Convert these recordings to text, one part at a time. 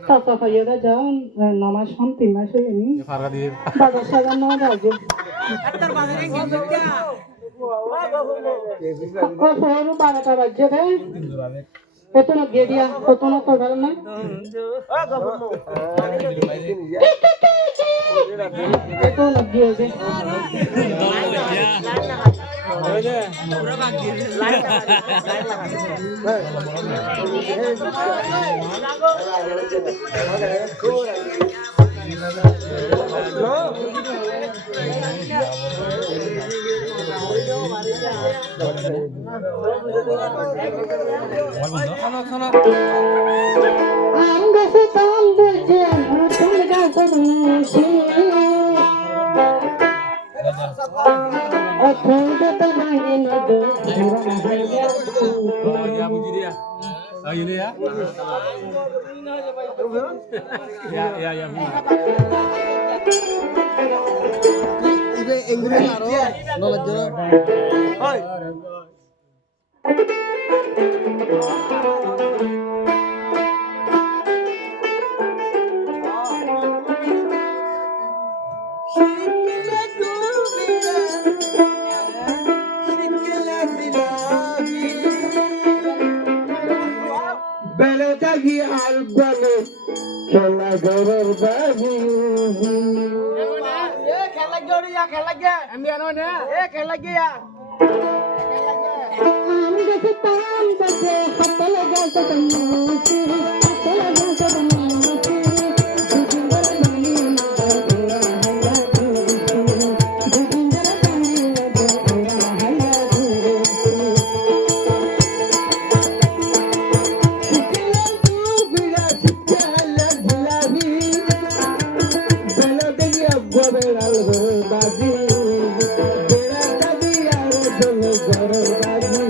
Tata kaya dah jangan nama shanti masih ini. Bagus saja nama aja. Kau selalu barat aja deh. Itu nak dia, itu nak kau barat nak. Itu nak dia deh. Angga setan berjalan tengah terusir. Aku datang ingin ada Ya puji dia. Oh ini ya. Ya. Ini Inggris aro, nolak je. Hoi. Beledagi albale kela gorer bazi खेल लगे खेल लगे या हम जैसे ताम बजे पतल जैसे तन्नूसी पतल जैसे तन्नूसी जिंदर बनी ना तेरा हल्ला दूसी जिंदर बनी ना तेरा हल्ला दूसी शिकला तू बिना शिकला गुलाबी बेलदगी अब्बो बेलाल बाजी बेला दगी यारो चल गरो बाजी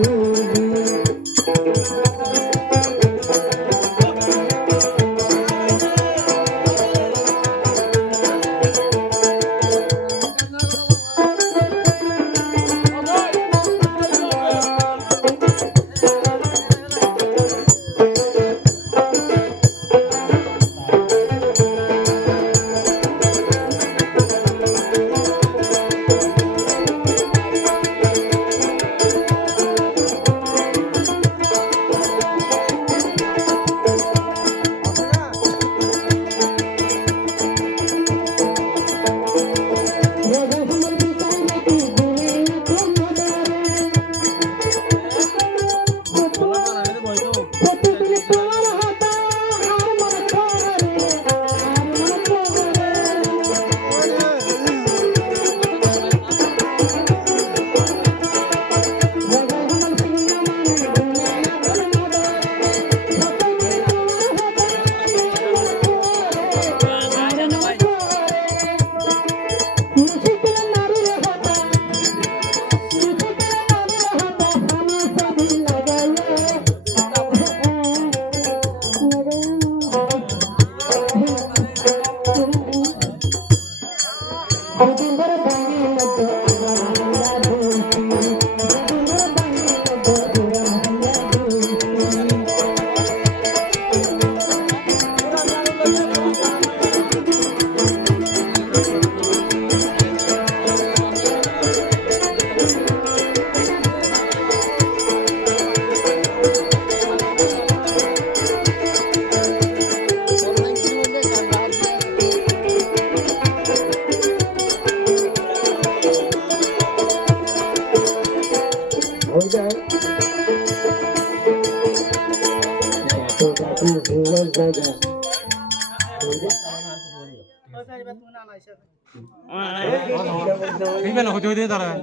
Ini lo hujung dia tara.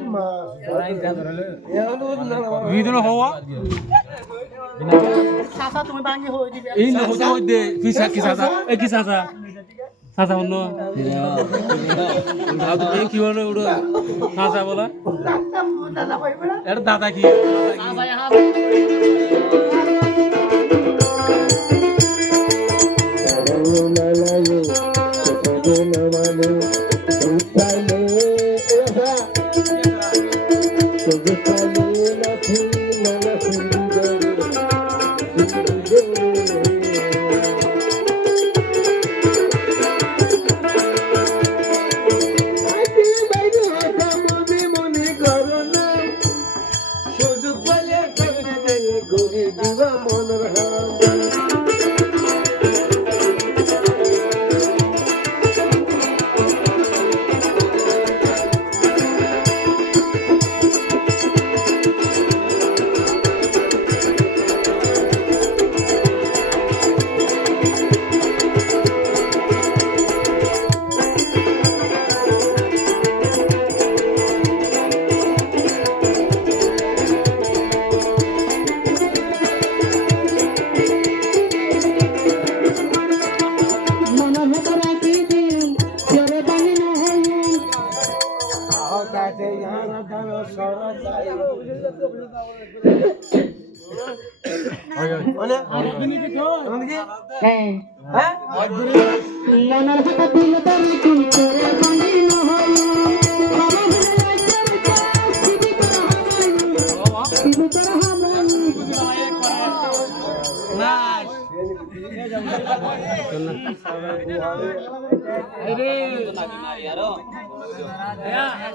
Video lo hawa. Sasa तुम्हें बांगे हो जी Ini lo hujung dia. Kisah. Kisah. Sasa uno. Aku tuh yang kiwala udah. Sasa bola. Dada ki. Sasa यहाँ নানা সুন্দর মনে করো না সুযোগ পেলে ঘুরে দিবা মনের হাম মনে হতো রাখি দিন ছেড়ে জানি না হইন হ্যাঁ মনের হাতে দিল তোর দিন ছেড়ে জানি না হইন শুধু তোর হামলাইন Nice.